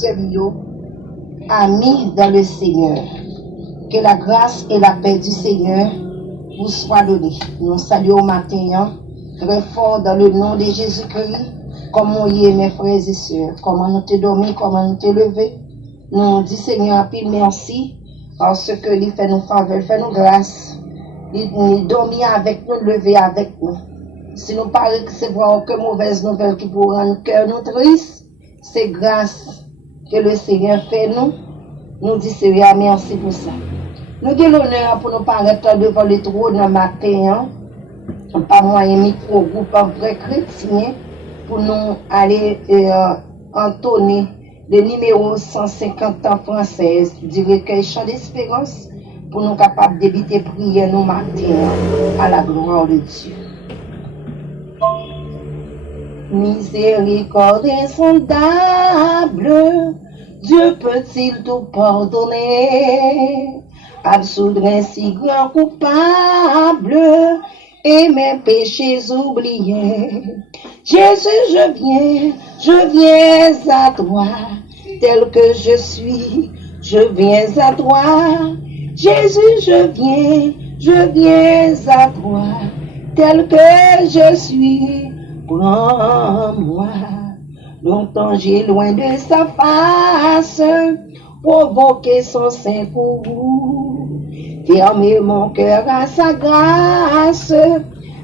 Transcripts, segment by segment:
sœurs, amis dans le Seigneur. Que la grâce et la paix du Seigneur vous soient données. Nous saluons au matin, très fort dans le nom de Jésus-Christ. Comment y est, mes frères et sœurs? Comment nous te dormi? Comment nous te levé? Nous disons, Seigneur, puis merci, parce que il fait nous faveur, fait nous grâce. Il dormir avec nous, lever avec nous. Si nous parlons que c'est voir aucune mauvaise nouvelle qui pourrait rendre cœur nous triste, c'est grâce que le Seigneur fait nous. Nous disons, Seigneur, merci pour ça. Nous avons l'honneur pour nous paraître devant le trône le matin, pas moyen micro-groupe, un vrai chrétien, pour nous aller entonner le numéro 150 en française du recueil Chant d'Espérance, pour nous capables d'éviter prier nos matins à la gloire de Dieu. Miséricorde insondable, Dieu peut-il tout pardonner, absoudre ainsi grand coupable et mes péchés oubliés. Jésus, je viens à toi, tel que je suis, je viens à toi. Jésus, je viens à toi, tel que je suis, prends-moi. Longtemps j'ai loin de sa face, provoqué son sein pour vous, fermer mon cœur à sa grâce,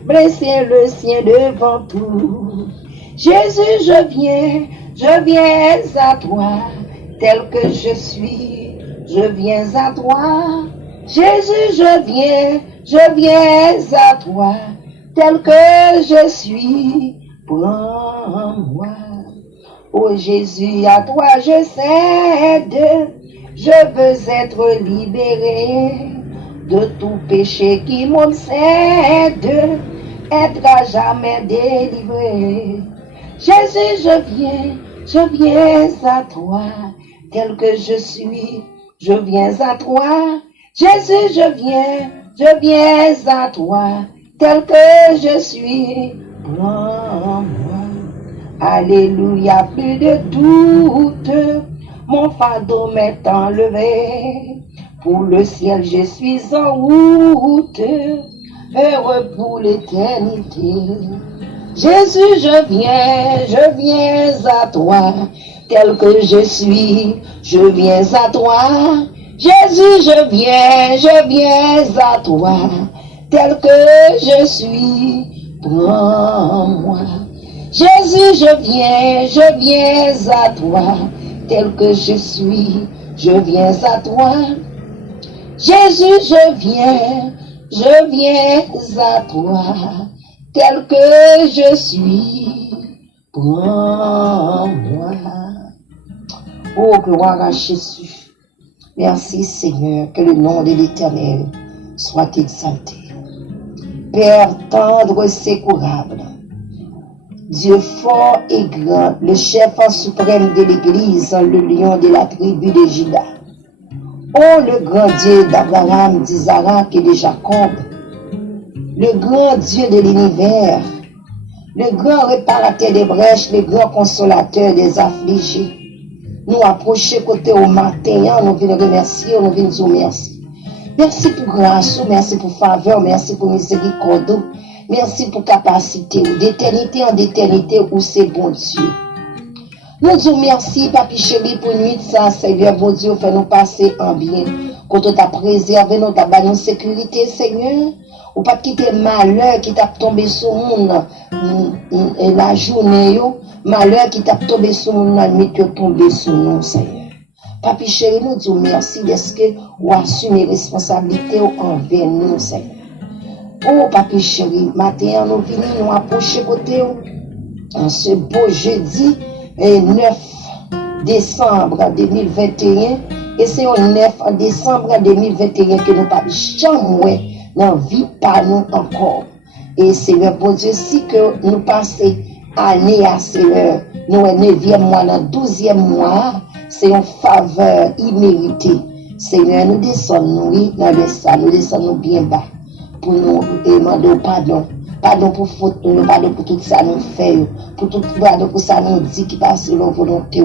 blesser le sien devant tout. Jésus, je viens à toi, tel que je suis, je viens à toi. Jésus, je viens à toi, tel que je suis, prends-moi. Oh Jésus, à toi je cède, je veux être libéré de tout péché qui m'obsède, être à jamais délivré. Jésus, je viens à toi, tel que je suis, je viens à toi. Jésus, je viens à toi, tel que je suis, prends-moi. Alléluia, plus de doute, mon fardeau m'est enlevé. Pour le ciel, je suis en route, heureux pour l'éternité. Jésus, je viens à toi, tel que je suis, je viens à toi. Jésus, je viens à toi, tel que je suis, prends-moi. Jésus, je viens à toi, tel que je suis, je viens à toi. Jésus, je viens à toi, tel que je suis, prends-moi. Oh, gloire à Jésus. Merci Seigneur, que le nom de l'Éternel soit exalté. Père tendre et secourable, Dieu fort et grand, le chef suprême de l'Église, le lion de la tribu de Juda. Oh, le grand Dieu d'Abraham, d'Isaac et de Jacob, le grand Dieu de l'univers, le grand réparateur des brèches, le grand consolateur des affligés. Nous approchons côté au matin, nous venons remercier, nous venons dire merci. Merci pour grâce, merci pour faveur, merci pour miséricorde. Merci pour capacité, d'éternité en éternité, où c'est bon Dieu. Nous disons merci, Papi chéri, pour nuit, ça, Seigneur, bon Dieu, fait nous passer en bien. Quand on t'a préservé, nous t'a donné sécurité, Seigneur. Ou pas quitter malheur qui t'a tombé sur nous, la journée, malheur qui t'a tombé sur nous, la nuit qui est tombé sur nous, Seigneur. Papi chéri, nous disons merci, parce que vous assumez responsabilité envers nous, Seigneur. Oh, papi chéri, matin, nous venons nous approcher côté en ce beau jeudi 9 décembre 2021. Et c'est au 9 décembre 2021 que nous pas jamais dans vie par nous encore. Et c'est le bon Dieu si que nous passons année à Seigneur, nous 9e mois, dans 12e mois, c'est une faveur imméritée. Seigneur, nous descendons, oui, dans le sang, nous descendons bien bas. Pour nous demander pardon Pardon pour faute nous, pardon pour tout ça nous fait, pour tout pardon pour ça nous dit qui passe selon volonté.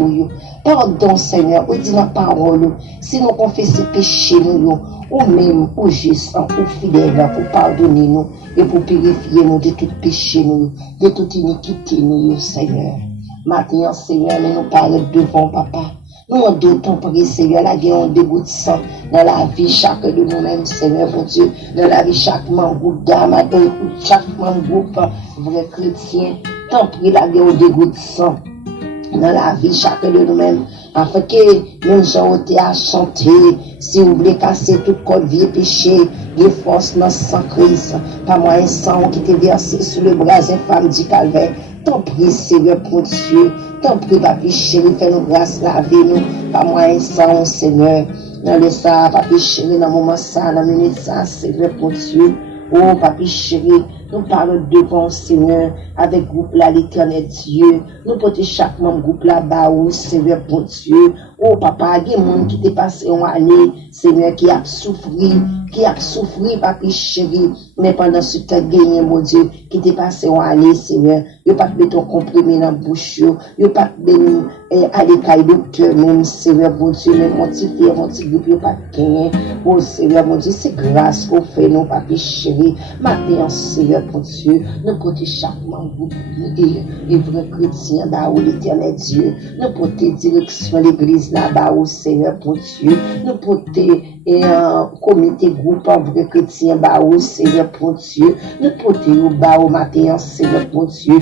Pardon Seigneur, ou dit la parole, si nous confessons péché nous, ou même ou juste, ou fidèle pour pardonner nous et pour purifier nous de tout péché nous, de toute iniquité nous, Seigneur. Maintenant, Seigneur, nous parlons devant Papa. Nous d'autant prier, Seigneur, la guerre de gouttes de sang dans la vie chaque de nous-mêmes, Seigneur, mon Dieu, dans la vie chaque membre d'âme, chaque membre vrai chrétien. Tant pis la guerre de gouttes de sang dans la vie chaque de nous-mêmes, afin que nous gens été à chanter, si vous voulez casser tout code vie péché, les forces dans sans Christ, pas moi un sang qui était versé sur le bras infâme du calvaire. Tant pis, Seigneur, pour Dieu. Tant pis, papi chéri, fais-nous grâce, lavez-nous. Pas moi un sang, Seigneur. Dans le ça, papi chéri, dans le moment ça, dans le minute ça, Seigneur, pour Dieu. Oh, papi chéri, nous parlons devant, Seigneur, avec groupe là, l'éternel Dieu. Nous portons chaque membre groupe là-bas, oh, Seigneur, pour Dieu. Oh, papa, il y a des gens qui t'est passé en année, Seigneur, qui a souffert, papi chéri. Mais pendant ce temps, gagné, mon Dieu, qui t'est passé en année, Seigneur. Il n'y a pas de ton comprimé dans la bouche, il n'y a pas de aller caille docteur, même, Seigneur, mon Dieu, même mon petit frère, mon petit groupe, il n'y a pas de gagné. Oh, Seigneur, mon Dieu, c'est grâce qu'on fait, non, papi chéri. Maintenant, Seigneur, mon Dieu, nous portons chaque membre et vrai chrétien, bah, où l'éternel Dieu, nous portons direction à l'église là-bas, au Seigneur, mon Dieu, nous portons un comité groupe en vrai chrétien, bah, au Seigneur, mon Dieu, nous portons au bas au matin, Seigneur, mon Dieu.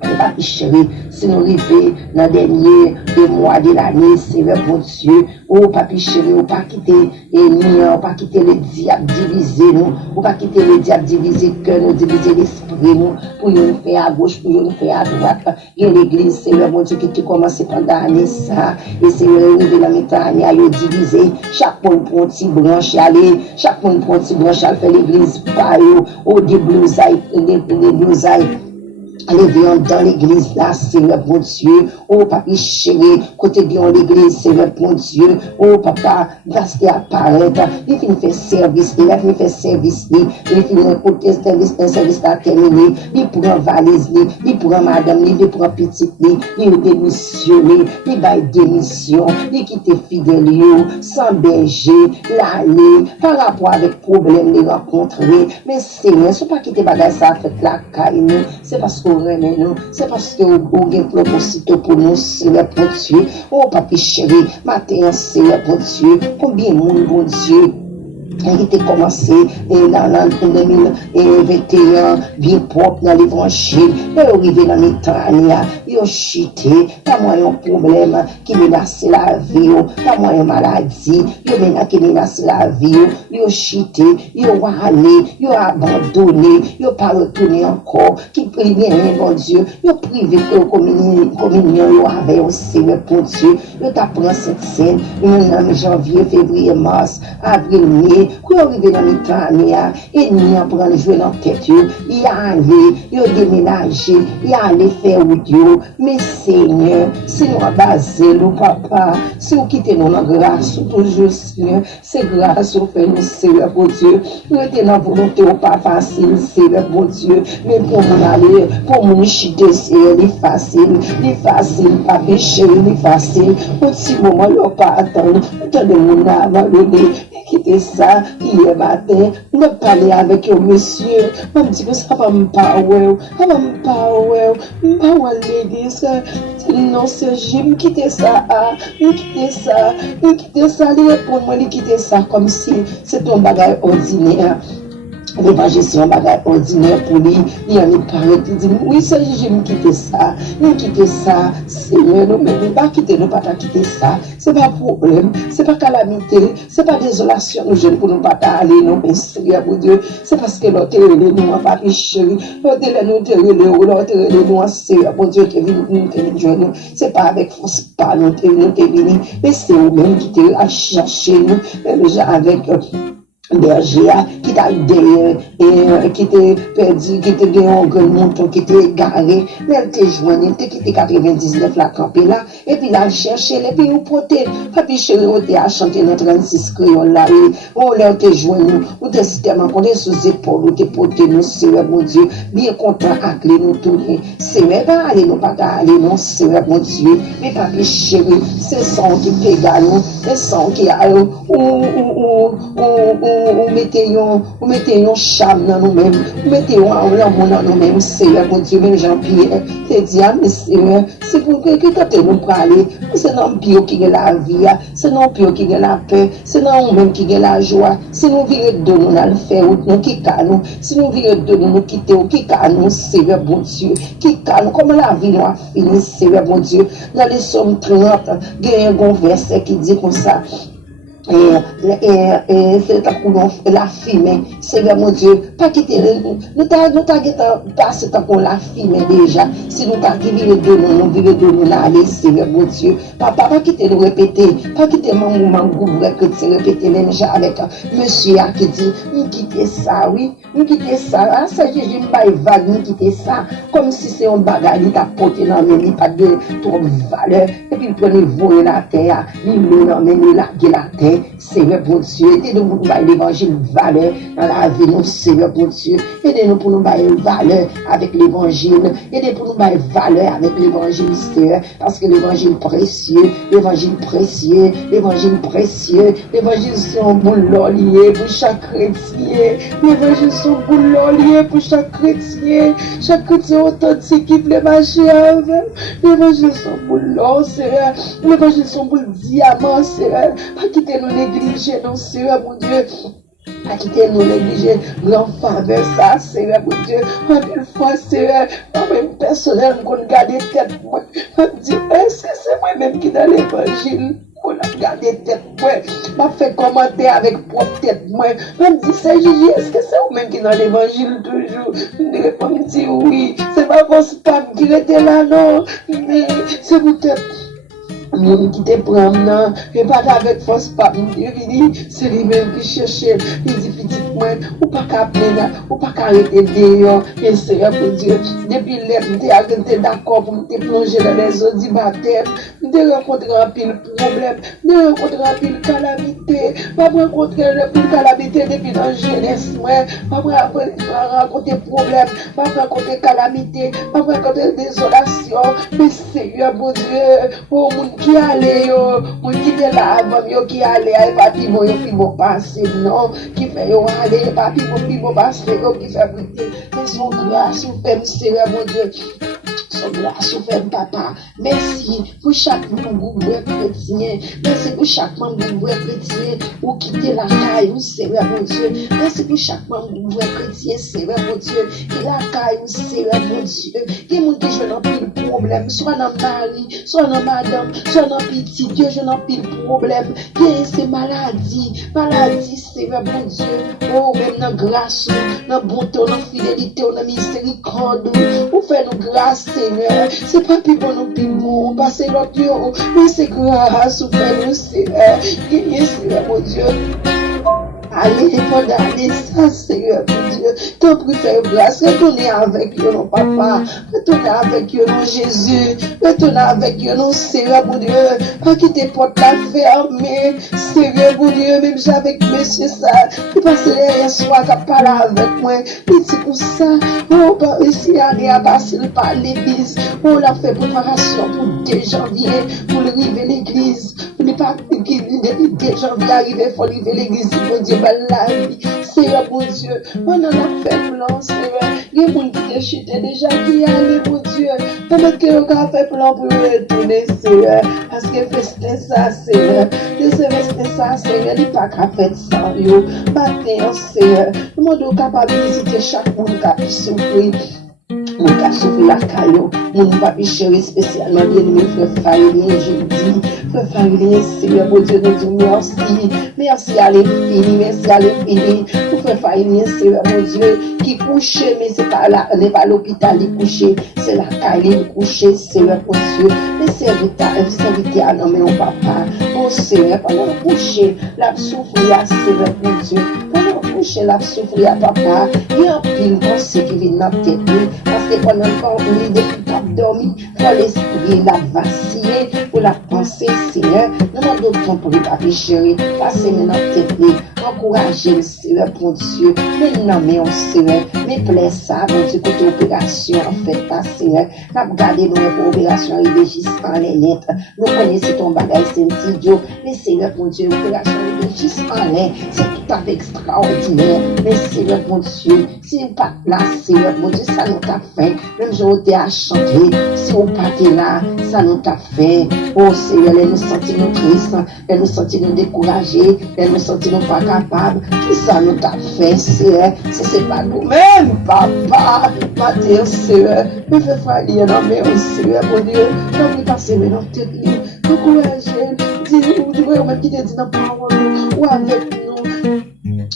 Papi chéri, si nous arrivons dans le dernier des mois de l'année, Seigneur mon Dieu, oh papi chéri, ou pas quitter l'ennemi, ou pas quitter le diable diviser nous, ou pas quitter le diable diviser le cœur, nous diviser l'esprit nous, pour nous faire à gauche, pour nous faire à droite. Et l'église, Seigneur mon Dieu, qui commence pendant l'année ça, et Seigneur, nous dans le temps, il y a divisé, chaque monde pour un petit branche aller, chaque monde pour un petit branche aller faire l'église, pas au déblousailles, les blousailles. Allez, viens dans l'église là, Seigneur mon Dieu. Oh, papi chéri, côté bien l'église, Seigneur mon Dieu. Oh, papa, grâce à apparaître. Il finit faire service, il finit faire service, il finit un service à terminer. Il prend valise, il prend madame, il prend petite, il démissionne, il va démission, il quitte fidèle, sans berger, l'année, par rapport avec problème, les rencontrer. Mais Seigneur, c'est pas quitter bagage ça fait la caille, c'est parce que c'est parce que vous avez un propósito pour nous, Seigneur, pour Dieu. Oh, papi chéri, matin, Seigneur, pour Dieu. Combien de monde, bon Dieu, qui était commencé dans 2021, bien propre dans l'évangile, et arrivé dans les temps, il a chuté, pas moyen problème qui menace la vie, pas moyen maladie, qui menace la vie, il a chuté, il a allé, il a abandonné, il n'a pas retourné encore, qui prie mon Dieu, il a privé que communion avec au Seigneur pour Dieu, il a pris cette scène, en janvier, février, mars, avril, mai, quand on arrive dans les temps, et nous on prend le jouer dans la tête, il a allé, il a déménagé, il a allé faire audio, mais Seigneur, si nous avons basé nous, papa, si nous quittons nous dans grâce, toujours, Seigneur, c'est grâce au fait nous, Seigneur, pour Dieu, nous étions dans la volonté, pas facile, Seigneur, pour Dieu, mais pour nous aller, pour nous chuter, c'est facile, pas pécher, facile, au petit moment, il n'y a pas attendre, tant de monde a abandonné, quitter ça, hier matin, on a parlé avec un monsieur, on me dit que ça va me parler, ça va me parler, l'église, non, c'est Jim, quitter ça, quitter ça, il répond moi, il quitter ça comme si c'était un bagage ordinaire. L'évangile, c'est un bagage ordinaire pour lui. Il en est parlé, il dit, oui, c'est je me quitter ça. Nous quitter ça, Seigneur, nous, mais nous pas quitter, nous pas quitter ça. C'est pas problème, c'est pas calamité, c'est pas désolation, nous jeunes pour nous pas aller, nous, mais Seigneur, pour Dieu, c'est parce que l'autre est nous, en papi chéri, l'autre est nous, en Seigneur, pour Dieu, qui est venu nous, c'est pas avec force, pas nous, mais c'est vous-même qui t'es à chercher nous, avec berger qui t'a aidé et qui t'a perdu, qui t'a gagné un grand mouton, qui t'a égaré, mais elle t'a joigné, elle t'a quitté 99 la campé là, et puis là, cherché, et puis vous portez, et puis chérie, on t'a chanté dans 36 crayons là, et on l'a t'a joigné, on t'a système, on t'a sous épaule, on t'a porté, nous, c'est vrai, mon Dieu, bien content avec les nous tourner, c'est vrai, pas aller, nous pas aller, non, c'est vrai, mon Dieu, mais pas chérie, c'est son qui pégale, c'est son qui a, ou mettez un charme dans nous-mêmes, ou mettez un amour dans nous-mêmes, Seigneur, mon Dieu, même Jean-Pierre, te dit, mais Seigneur, c'est pour que quand nous parler, c'est non pire qui est la vie, c'est non pire qui est la paix, c'est non même qui est la joie, si nous virons de nous, nous faire, nous qui nous, si nous virons de nous, nous quitter, qui nous, Seigneur, mon Dieu, qui nous, comme la vie nous a fini, Seigneur, mon Dieu, dans les sommes 30, il y a un verset qui dit comme ça, et c'est la fumée, Seigneur mon Dieu, pas quitter, nous t'avons passé tant qu'on la fumée déjà, si nous t'avons vivre de nous, aller, Seigneur mon Dieu, papa, pas quitter nous répéter, pas quitter mon moment que tu répéter, même avec monsieur qui dit, nous quitter ça, oui, nous quitter ça, ça, j'ai pas vague, nous quitter ça, comme si c'est un bagage, il t'a porté dans mes pas de trop de valeur, et puis il prenait voler la terre, il nous larguer la terre. Seigneur pour Dieu, aidez-nous pour nous bailler l'évangile valeur dans la vie, nous, Seigneur pour Dieu, aidez-nous pour nous bailler valeur avec l'évangile, aidez-nous pour nous bailler valeur avec l'évangile, Seigneur, parce que l'évangile précieux, l'évangile précieux, l'évangile précieux, l'évangile sont boulot lié pour chaque chrétien, l'évangile sont boulot lié pour chaque chrétien authentique qui plaît marcher avec, l'évangile sont boulot, Seigneur, l'évangile sont boulot diamant, Seigneur, pas quitter nous négliger, non, Seigneur, mon Dieu. Pas quitter nous négliger, l'enfant de ça, Seigneur, mon Dieu. En une fois, Seigneur, moi-même personnellement, qu'on garde tête, moi, je me dis, est-ce que c'est moi-même qui dans l'évangile? On a gardé tête, moi, m'a fait commenter avec propre tête, moi. Je me dis, c'est Gigi, est-ce que c'est vous-même qui dans l'évangile toujours? Je réponds, me dit oui, c'est pas vos spam qui était là, non, mais c'est peut-être. Moun qui te prend nan, et pas avec force pas c'est lui-même qui cherchait, il dit petit moi, ou pas qu'à plein, ou pas qu'à arrêter dehors, et Seigneur pour Dieu, depuis l'heure, t'es d'accord pour te plonger dans les eaux du baptême, de rencontrer un pile problème, de rencontrer un pile calamité, pas rencontrer un pile calamité depuis dans jeunesse, moi, pas rencontrer problème, pas rencontrer calamité, pas rencontrer désolation, mais Seigneur pour Dieu, oh mon qui allait yo, mon qui était là avant yo qui allait ay papi bon yo pi bon passer non, qui fait yo aller papi bon pi bon passer yo qui fait brûler, mais son grâce ou fait Seigneur mon Dieu. Son grâce ou fait papa. Merci pour chaque membre chrétien. Merci pour chaque membre chrétien ou quitter la caille ou Seigneur mon Dieu. Merci pour chaque membre chrétien, Seigneur mon Dieu. Qui la caille ou Seigneur mon Dieu. Qui monte que je n'en pile problème. Soit dans mari, soit dans madame, soit dans petit Dieu, je n'en pile problème. Qui est ces maladies, Seigneur mon Dieu. Oh, même dans grâce, dans bonté, dans fidélité, dans miséricorde. Ou fait nous grâce, Seigneur. C'est pas plus bon nous plus bon, parce que l'autre Dieu, mais c'est grâce, ou fait nous, Seigneur. Seigneur mon Dieu. Allez, condamner ça, Seigneur, mon Dieu. T'en prie, faire grâce. Retournez avec eux, non, papa. Retournez avec eux, non, Jésus. Retournez avec eux, non, Seigneur, mon Dieu. Pas quitter porte la fermée. Seigneur, mon Dieu, même j'avec monsieur ça. Il passe hier soir, qui a parlé avec moi. Il dit pour ça. On va ici aller à passer par l'église. On l'a fait préparation pour 2 janvier, pour le river l'église. Pour ne pas, depuis 2 janvier arriver, il faut arriver l'église, mon Dieu. La vie, Seigneur mon Dieu, on en a fait plan, Seigneur. Il y a des gens qui chuté déjà, qui allent, mon Dieu. Peut-être que on a fait plan pour retourner, Seigneur. Parce que festin ça, Seigneur. De ce festin ça, Seigneur, il n'y a pas qu'à faire sans yo. Matin, Seigneur. Le monde est capable de visiter chaque monde qui a souffert. Mon cas souffle la caillou, mon papi chéri spécialement bien aimé, frère Farilien, je dis, frère Farilien, Seigneur, mon Dieu, nous disons merci, merci à l'infini, merci à l'infini, pour frère Farilien, Seigneur, mon Dieu, qui couche, mais c'est pas là, n'est pas l'hôpital, il couche, c'est la caillou, il couche, Seigneur, mon Dieu, les serviteurs à non, mais mon papa, Oh Seigneur, pendant le coucher, la souffrir à Seigneur, mon Dieu. Pendant le coucher, la souffrir à papa. Il y a un pile pensée qui vient dans la tête. Parce que pendant le l'idée qui t'a dormi, pour l'esprit, la vaciller, pour la pensée, Seigneur. Nous demandons ton pour les papiers chéris. Passez maintenant tête. Encourager le Seigneur, mon Dieu. Mais non, mais on Seigneur. Mais plaît ça, mon Dieu, côté opération, en fait, pas Seigneur. N'a regardé nos opérations, il est juste en les lettres. Nous connaissons ton bagage, c'est un petit idiot. Mais Seigneur, mon Dieu, opération, il est juste en l'air. C'est tout à fait extraordinaire. Mais Seigneur, mon Dieu, si vous pas là, Seigneur, mon Dieu, ça nous t'a fait. Même si on t'a chanté, si vous pas là, ça nous t'a fait. Oh Seigneur, elle nous sentit nous tristes, elle nous sentit nous découragés, elle nous sentit nous pas capables. Qui ça nous t'a fait, Seigneur? Si c'est pas nous-mêmes, papa, ma Dieu, Seigneur, me fait faillir dans mes Seigneur, mon Dieu, nous passer maintenant tête libre, encourager, dis-nous, même qui te dit dans la parole, ou avec nous.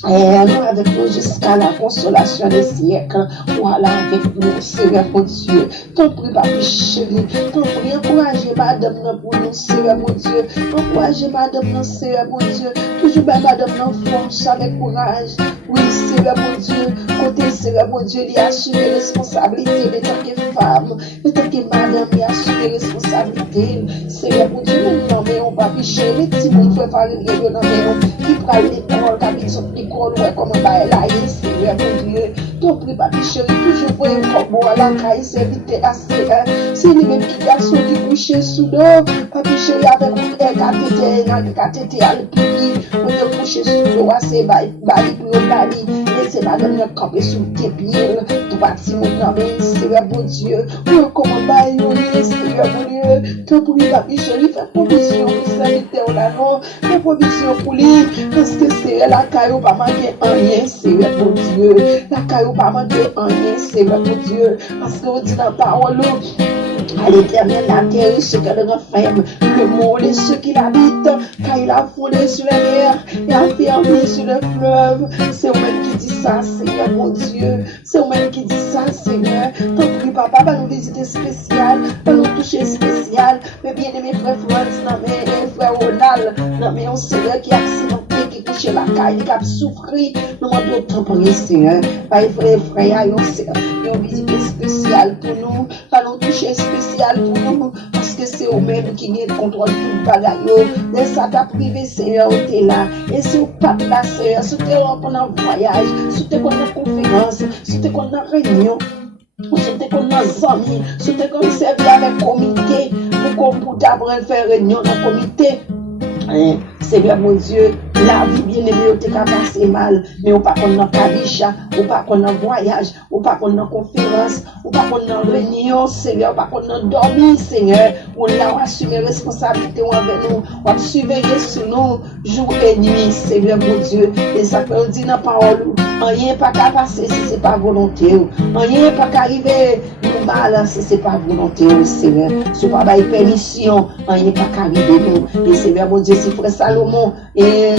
Nous avec nous jusqu'à la consolation des siècles. Voilà avec nous, Seigneur mon Dieu. Ton prie, papi chéri. Ton prie, encouragez madame pour nous, Seigneur mon Dieu. Encouragez madame, Seigneur mon Dieu. Toujours bien madame force avec courage. Oui, Seigneur mon Dieu. Côté Seigneur mon Dieu, il a assumé responsabilité de tant que femme, de tant que madame, il a assumé responsabilité. Seigneur mon Dieu, maintenant, mais on papi chéri. Si vous ne pas les qui prend l'école, qui sont l'école, ouais, comment va elle aille, Seigneur mon Dieu. Ton prix, papi chéri, toujours pour un corbeau à la caille, c'est vite assez. C'est les mêmes qui garçons qui couchent sous l'eau. Papi chéri, avec un catété à l'épidie, on est couché sous l'eau, c'est bali pour le bali. Et c'est madame qui campé sous tes pieds, tout parti mon nom, Seigneur mon Dieu. Oh, comment va elle, Seigneur mon Dieu. Ton prix, papi chéri, fais provision pour s'inviter au lano, fais provision pour lui, parce que c'est la caille, pas manquer rien, Seigneur mon Dieu. La caille, pas manquer rien, Seigneur mon Dieu. Parce qu'on dit dans la parole, à l'éternel, la terre et ce qu'elle renferme, le monde et ceux qui l'habitent, car il a fondé sur la mer et a fermé sur le fleuve. C'est vous-même qui dit ça, Seigneur mon Dieu. C'est vous-même qui dit ça, Seigneur. Ton prix, papa, va nous visiter spécial, va nous toucher spécial. Mais bien aimé frère Franz, non mais frère Ronald, non mais on Seigneur qui est accidenté, qui couche la caille, qui a souffert. Nous demandons autant pour les Seigneur. Frère, il y a une visite spéciale pour nous, va nous toucher spécial pour nous, parce que c'est eux-mêmes qui ont le contrôle de tout le bagage. Mais ça t'a privé, Seigneur, où t'es là. Et si vous pas là, Seigneur, si t'es là pendant le voyage, si t'es pendant la conférence, si t'es pendant la réunion, si t'es pendant les amis, si t'es comme servi avec le comité, pour t'apprendre à faire réunion dans le comité. Seigneur mon Dieu, la vie bien aimée, tu as passé mal, mais on pas qu'on en cabicha, on pas qu'on en voyage, on pas qu'on en conférence, on pas qu'on en réunion, Seigneur, on pas qu'on en dormir, Seigneur, on a assumé responsabilité envers nous, on a surveillé sur nous, jour et nuit, Seigneur mon Dieu, et ça peut dire dans la parole, rien pas qu'à passer si c'est pas volonté, rien pas qu'à arriver nous mal si c'est pas volonté, Seigneur, si pas by permission, rien pas qu'à arriver nous, et Seigneur mon Dieu, si frère Salomon, et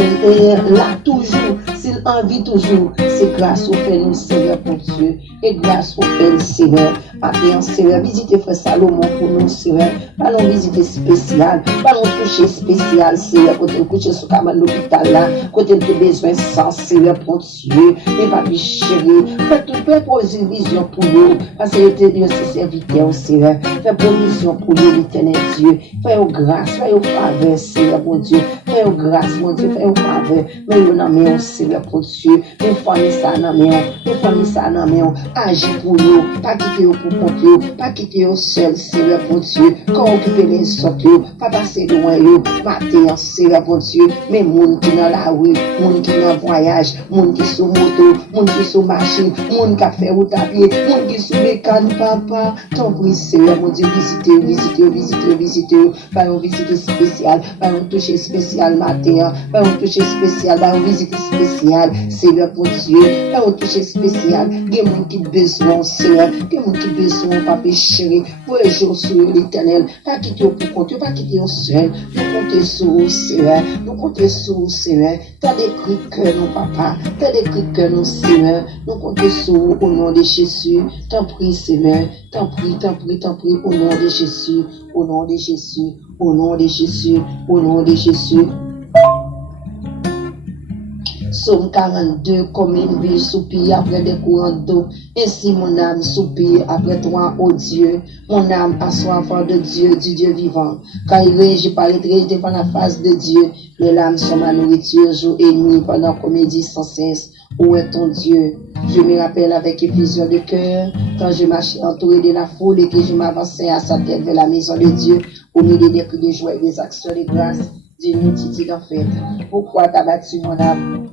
là toujours, s'il envie toujours, c'est grâce au Père, nous, Seigneur, pour Dieu, et grâce au Père, Seigneur, maintenant, Seigneur, visitez frère Salomon pour nous, Seigneur, allons visiter spécial, allons toucher spécial, Seigneur, quand il couche sur cabane l'hôpital là, quand il a besoin de sang, Seigneur, pour Dieu, et papi chéri, fais tout, fais provision pour nous, parce que Dieu, c'est serviteur, Seigneur, fais provision pour nous, l'éternel Dieu, fais aux grâce, fais aux faveurs, Seigneur, mon Dieu, fais aux grâce, mon Dieu, fais aux faveurs, mais nous n'en mettons, Seigneur, pour Dieu, mais famille ça n'en mettons, mais famille ça n'en mettons, agis pour nous, pas quitter pour compter, pas quitter seul, Seigneur, pour Dieu, quand on occupe les autres, pas passer loin, matin, Seigneur, pour Dieu, mais moun qui dans la rue, moun qui dans voyage, moun qui sur moto, moun qui sur machine, moun qui a fait route à pied, moun qui sur mécane, papa, ton prix, Seigneur, mon Dieu, visitez, par une visite spéciale, par une touche spéciale matin, par une touche spéciale, par une visite spéciale, Seigneur, pour Dieu, par une touche spéciale, il y a moun qui besoin, Seigneur, il y a moun qui besoin, papa chéri, pour les jours sur l'éternel, pas quitter pour compter, pas quitter seul, nous compter sur Seigneur, nous compter sur Seigneur, t'as des cris que nous, papa, t'as des cris que nous, Seigneur, nous compter sur au nom de Jésus, t'en prie, Seigneur, t'en prie, au nom de Jésus, au nom de Jésus, Au nom de Jésus, au nom de Jésus. Psaume 42, comme une ville soupire après des courants d'eau. Ainsi mon âme soupire après toi, ô Dieu. Mon âme a soif de Dieu, du Dieu vivant. Car il régit par l'étrange devant la face de Dieu. Mes larmes sont ma nourriture jour et nuit pendant qu'on me dit sans cesse. Où est ton Dieu? Je me rappelle avec effusion de cœur quand je marchais entouré de la foule et que je m'avançais à sa tête vers la maison de Dieu au milieu des cris de joie et des actions de grâce d'une multitude en fait. Pourquoi t'as battu mon âme?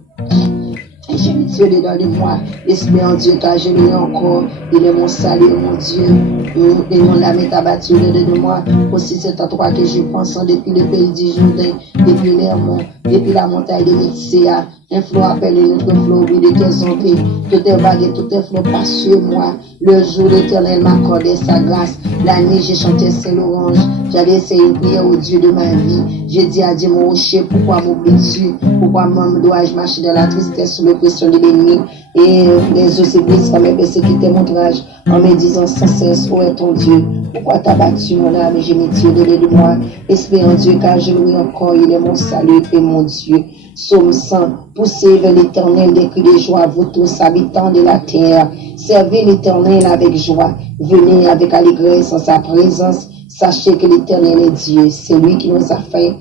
Et j'ai mis Dieu dedans de moi. Esprit en Dieu, car je l'ai encore. Il est mon salut, mon Dieu. Et mon âme est abattue dedans de moi. Aussi c'est à toi que je pense depuis le pays du Jourdain, depuis l'Hermon, depuis la montagne de Nixéa. Un flot appelle un autre flot, oui, de tes oreilles. Toutes tes vagues et tous tes flots passent sur moi. Le jour l'Éternel m'accordait sa grâce. La nuit, j'ai chanté Saint Louange. J'allais essayer une prière au Dieu de ma vie. J'ai dit à Dieu, mon rocher, pourquoi m'oublies-tu? Pourquoi moi dois-je marcher dans la tristesse sous l'oppression de l'ennemi? Et les eaux se brisent comme un qui quittaient mon ouvrage en me disant sans cesse, où est ton Dieu? Pourquoi t'as battu mon âme et j'ai mis Dieu de moi? Espère en Dieu, car je louis encore, il est mon salut et mon Dieu. Psaume 100, poussez vers l'Éternel des cris de joie, vous tous habitants de la terre. Servez l'Éternel avec joie, venez avec allégresse en sa présence. Sachez que l'Éternel est Dieu, c'est lui qui nous a fait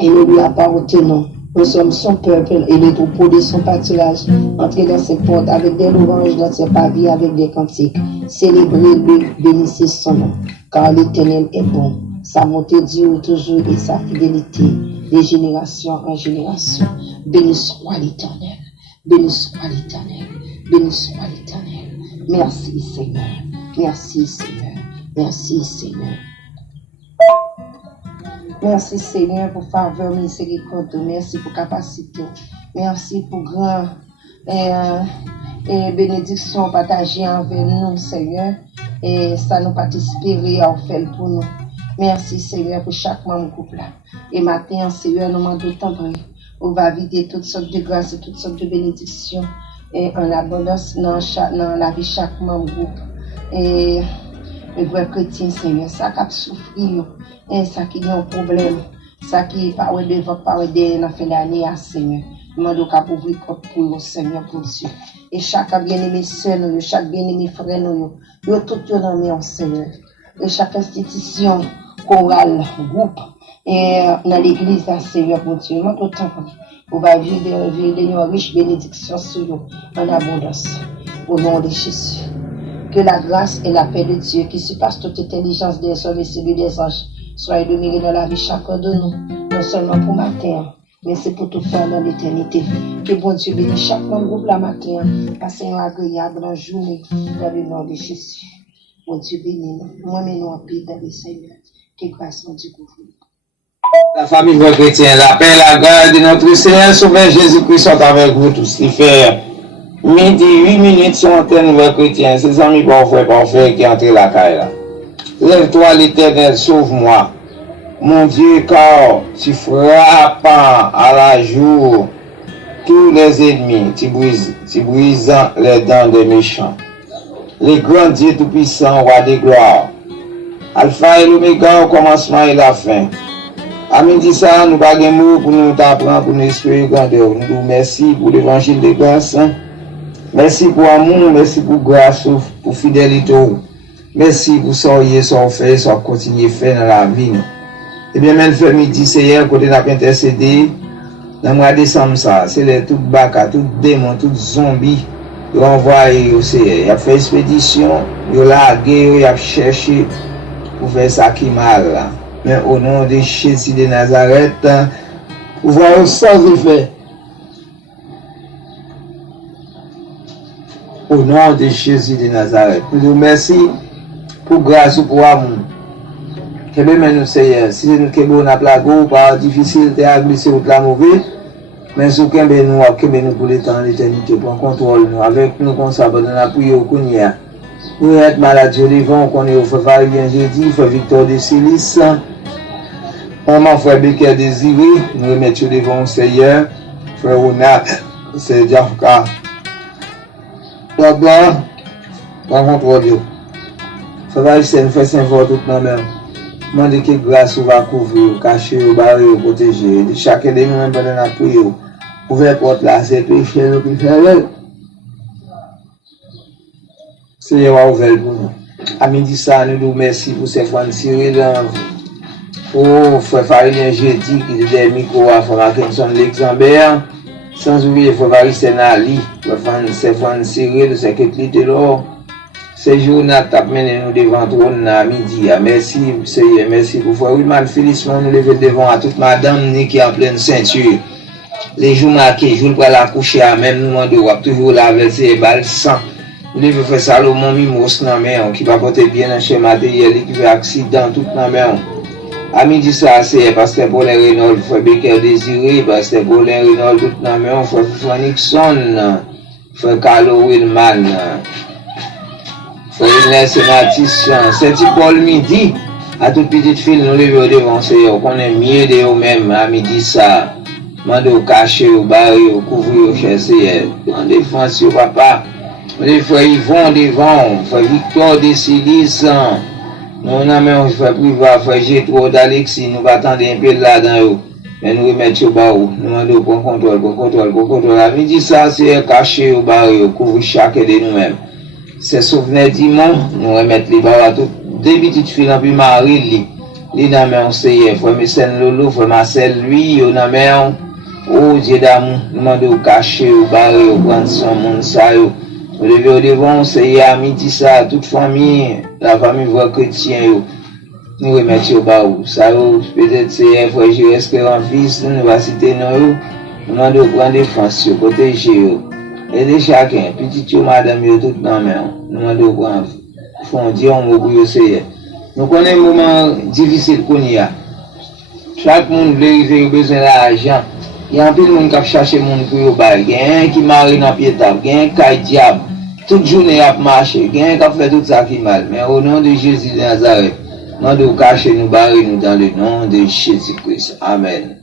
et nous lui appartenons. Nous sommes son peuple et le troupeau de son pâturage. Entrez dans ses portes avec des louanges, dans ses pavillons avec des cantiques. Célébrez-le, bénissez son nom, car l'Éternel est bon. Sa bonté dure toujours et sa fidélité de génération en génération. Béni soit l'Éternel, béni soit l'Éternel, béni soit l'Éternel. Merci Seigneur, merci Seigneur, merci Seigneur. Merci Seigneur pour faveur, miséricorde, merci pour capacité, merci pour grand et bénédiction partagée envers nous Seigneur, et ça nous participer à faire pour nous. Merci Seigneur pour chaque membre du couple là. Et matin Seigneur, nous demandons tant on va vider toutes sortes de grâces et toutes sortes de bénédictions et en abondance dans la vie de chaque membre du groupe. Et les vrais chrétiens Seigneur, ça qui a souffert, et ça qui a un problème, ça qui pas devant pas derrière dans fin d'année à Seigneur. Nous demandons qu'à ouvrir porte pour nous Seigneur pour Dieu. Et chaque bien-aimé sœur nous, chaque bien-aimé frère nous, yo tout dans mes Seigneur. Et chaque institution, chorale, groupe, et dans l'église, Seigneur, pour Dieu, notre temps, on va vivre une riche bénédiction sur nous, en abondance, au nom de Jésus. Que la grâce et la paix de Dieu, qui surpasse toute intelligence des hommes et celui des anges, soient demeurés dans la vie chacun de nous, non seulement pour matin, mais c'est pour tout faire dans l'éternité. Que bon Dieu bénisse chaque membre groupe la matin, passer une agréable journée dans le nom de Jésus. Mon Dieu béni nous. Moi-même, nous en paix dans le Seigneur. Que grâce, mon Dieu, couvre. La famille de chrétiens, la paix, la grâce de notre Seigneur Sauveur Jésus-Christ sont avec vous tous. Il fait midi, 8 minutes sur antenne de chrétiens. C'est amis parfaits qui entrent la caille là. Lève-toi l'Éternel, sauve-moi. Mon Dieu, car tu frappes à la jour tous les ennemis, tu brises les dents des méchants. Les grands dieux tout-puissants, roi des gloires. Alpha et l'Oméga, au commencement et la fin. À midi ça, nous pas de mots pour nous apprendre, pour nous espérer grandeur. Nous disons merci pour l'évangile de grâce. Merci pour amour, merci pour grâce, pour fidélité. Merci pour ce qu'on fait, ce qu'on continue à faire dans la vie. Et bien, même fait midi, c'est hier, côté n'a pas intercédé. Dans le mois de décembre, ça, c'est les tout baka, tout démon, tout zombie. Il a envoyé au CR, il a fait expédition, il a lagué, il a cherché pour faire ça qui mal. Mais au nom de Jésus de Nazareth, vous voyez sans effet. Au nom de Jésus de Nazareth, nous vous remercions pour grâce ou pour amour. Que bien nous Seigneur, si nous avons la plague, pas difficile de glisser ou de la mauvaise. Mais ce que nous pour l'éternité, l'éternité, pour contrôle nous, avec nous, qu'on s'abonne à la prière au Kounia. Nous sommes malades, Dieu devant, qu'on est au fait bien jeudi, fait Victor de Silice. On m'a fait Becker désiré, nous remettons devant le Seigneur, frère Ronald, c'est Diafka. La blanc, par contrôle Dieu. Ça va, c'est une fait Saint-Fort toute la même. Demandez que grâce ou va couvrir, cacher, barrer, protéger. Chacun de nous, pendant la prière, ouvert porte là, c'est péché, le plus faible. Seigneur a ouvert pour nous. À midi, ça, nous nous merci pour ces fois de Cyril. Pour frère Farilien Jeudi, qui était micro à frère Mackinson Luxembourg. Sans oublier frère Varicen Ali, frère Fan Cyril, c'est que tu es là. Ces jours, nous avons mené nous devant trône à midi. Merci, Seigneur, merci pour frère Wilman Félix, nous lever devant à toute madame qui est en pleine ceinture. Les jours marqués, jours pour la coucher à même, nous demandons toujours la verser balle sang. Nous devons faire Salomon Mimos dans la main, qui va porter bien un chez matériel, qui fait accident tout dans la main. À midi, ça, c'est Pasteur Paulin Renaud, frère Becker Désiré, Pasteur Paulin Renaud, tout dans la main, frère Nixon, frère Carlo Willman, frère Inès Matis, c'est Paul midi, à toute petite fille, nous levons devant Seigneur, qu'on est mieux de eux-mêmes, à midi, ça, mandez au cacher, au barrer, au couvrir, au chercher, en défense, au papa. Les frères Yvon devant, frère Victor de Silis, nous avons frère Privat, frère Gétro d'Alexis, nous attendons un peu là-dedans, mais nous remettons au bas, nous demandons pour contrôle. À midi, ça, c'est caché au bas, couvrir chacun de nous-mêmes. C'est souvenir dimanche, nous remettons les bas à toutes deux petites filles, puis Marie, les dames, on sait, frère Messène Lolo, frère Marcel, lui, on a mis, oh Dieu d'amour, nous demandons caché au bas, au prendre son monde, ça, nous devons devant, c'est à midi ça, toute famille, la famille voit chrétien, nous remettons au bas. Ça, peut-être c'est frère Jésus Espérant fils, nous va citer nous, nous demandons de prendre défense, protéger, aider chacun, petit madame, tout dans la main, nous demandons de prendre, fonder un mot pour essayer. Nous connaissons un moment difficile qu'on y a. Chaque monde veut besoin d'argent. Il y a un peu de monde qui cherche le monde pour le bail. Il y a un qui marie dans le pied table, il y a un qui a diable. Toute journée a marché, il y a un qui a fait tout ça qui mal. Mais au nom de Jésus de Nazareth, nous devons cacher nous barrer nous dans le nom de Jésus-Christ. Amen.